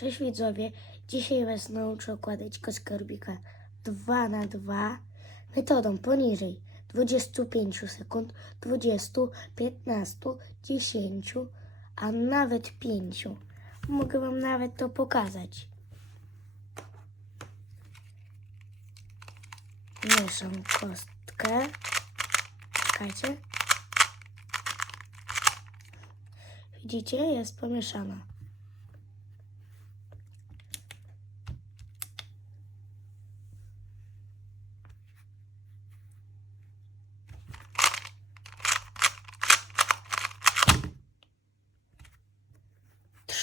Cześć widzowie, dzisiaj Was nauczę układać kostkę Rubika 2 na 2 metodą poniżej 25 sekund, 20, 15, 10, a nawet 5. Mogę Wam nawet to pokazać. Mieszam kostkę. Czekajcie. Widzicie? Jest pomieszana.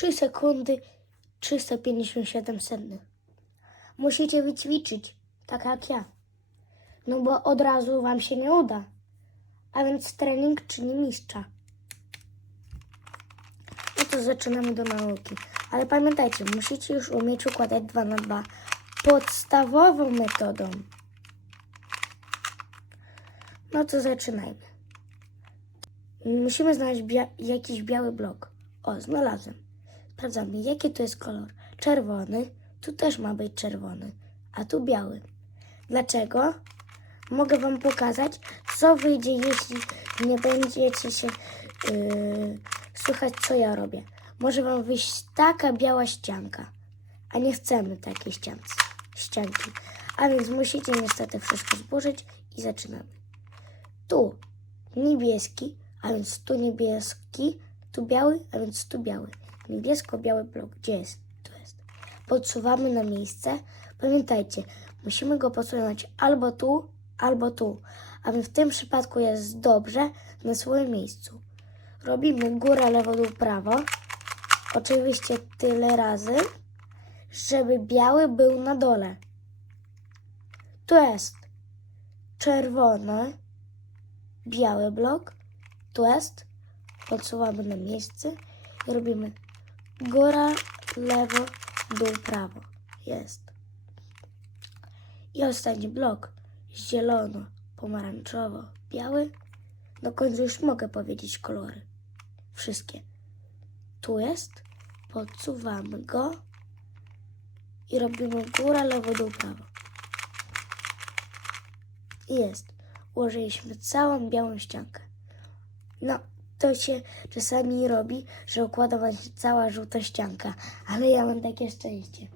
Trzy sekundy 357 setnych. Musicie wyćwiczyć, tak jak ja. No bo od razu wam się nie uda. A więc trening czyni mistrza. No to zaczynamy do nauki. Ale pamiętajcie, musicie już umieć układać 2 na 2 podstawową metodą. No to zaczynajmy. Musimy znaleźć bia- jakiś biały blok. O, znalazłem. Sprawdzamy, jaki to jest kolor. Czerwony. Tu też ma być czerwony, a tu biały. Dlaczego? Mogę Wam pokazać, co wyjdzie, jeśli nie będziecie się yy, słuchać, co ja robię. Może Wam wyjść taka biała ścianka, a nie chcemy takiej ścianki. ścianki. A więc musicie niestety wszystko zburzyć i zaczynamy. Tu niebieski, a więc tu niebieski, tu biały, a więc tu biały. Niebiesko-biały blok. Gdzie jest? Tu jest. Podsuwamy na miejsce. Pamiętajcie, musimy go podsunąć albo tu, albo tu. A więc w tym przypadku jest dobrze na swoim miejscu. Robimy górę, lewo, dół, prawo. Oczywiście tyle razy, żeby biały był na dole. Tu jest czerwony, biały blok. Tu jest. Podsuwamy na miejsce i robimy góra, lewo, dół, prawo. Jest. I ostatni blok. Zielono, pomarańczowo, biały. Do końca już mogę powiedzieć kolory. Wszystkie. Tu jest. Podsuwamy go i robimy góra, lewo, dół, prawo. I jest. Ułożyliśmy całą białą ściankę. No, to się czasami robi, że układa wam się cała żółta ścianka, ale ja mam takie szczęście.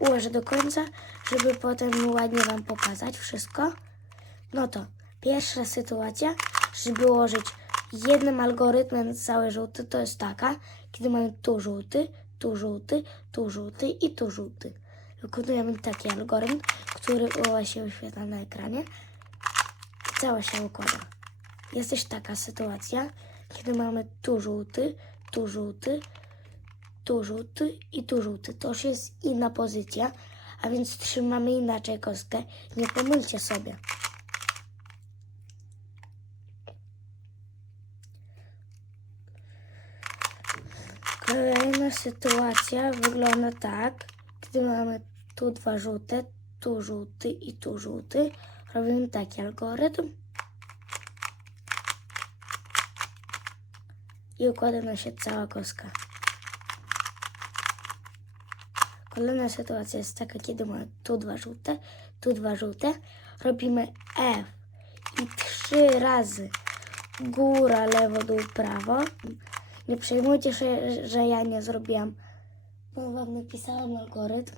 Ułożę do końca, żeby potem ładnie wam pokazać wszystko. No to pierwsza sytuacja, żeby ułożyć jednym algorytmem cały żółty, to jest taka, kiedy mamy tu żółty, tu żółty, tu żółty i tu żółty. Wykonujemy taki algorytm, który się wyświetla na ekranie cała się układa. Jest też taka sytuacja, kiedy mamy tu żółty, tu żółty, tu żółty i tu żółty. To już jest inna pozycja, a więc trzymamy inaczej kostkę. Nie pomylcie sobie. Kolejna sytuacja wygląda tak, kiedy mamy tu dwa żółte, tu żółty i tu żółty. Robimy taki algorytm. I układa nam się cała kostka. Kolejna sytuacja jest taka, kiedy mamy tu dwa żółte, tu dwa żółte. Robimy F i trzy razy góra, lewo, dół, prawo. Nie przejmujcie się, że ja nie zrobiłam, bo wam napisałam algorytm.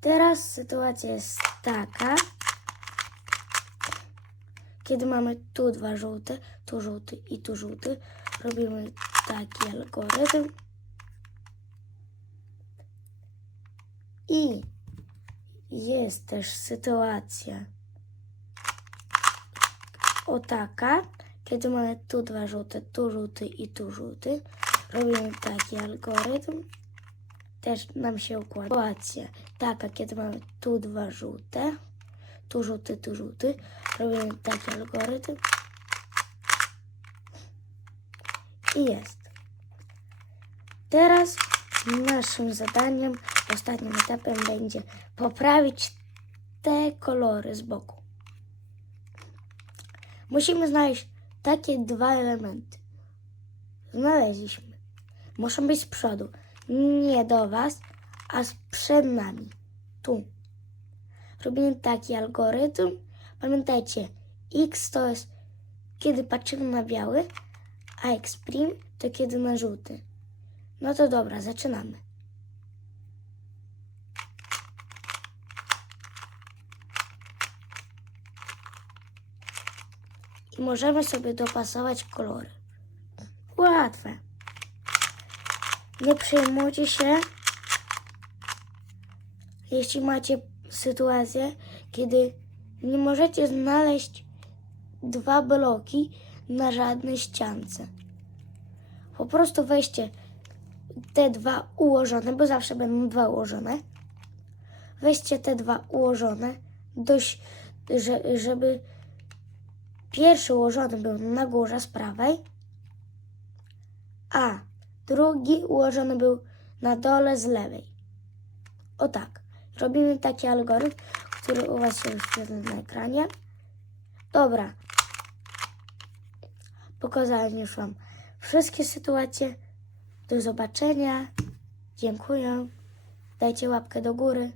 Teraz sytuacja jest taka, kiedy mamy tu dwa żółte, tu żółty i tu żółty, robimy taki algorytm. I jest też sytuacja o taka, kiedy mamy tu dwa żółte, tu żółty i tu żółty, robimy taki algorytm. Też nam się układa. Sytuacja taka, kiedy mamy tu dwa żółte, tu żółty, tu żółty. Robimy taki algorytm. I jest. Teraz naszym zadaniem, ostatnim etapem będzie poprawić te kolory z boku. Musimy znaleźć takie dwa elementy. Znaleźliśmy. muszą być z przodu. Nie do Was, a przed nami. Tu. Robimy taki algorytm. Pamiętajcie, X to jest kiedy patrzymy na biały, a Xprim to kiedy na żółty. No to dobra, zaczynamy. I możemy sobie dopasować kolory. Łatwe. Nie przejmujcie się, jeśli macie sytuację, kiedy nie możecie znaleźć dwa bloki na żadnej ściance. Po prostu weźcie te dwa ułożone, bo zawsze będą dwa ułożone. Weźcie te dwa ułożone, dość, że, żeby pierwszy ułożony był na górze z prawej, a drugi ułożony był na dole z lewej. O tak. Robimy taki algorytm, który u Was się wyświetla na ekranie. Dobra. Pokazałem już Wam wszystkie sytuacje. Do zobaczenia. Dziękuję. Dajcie łapkę do góry.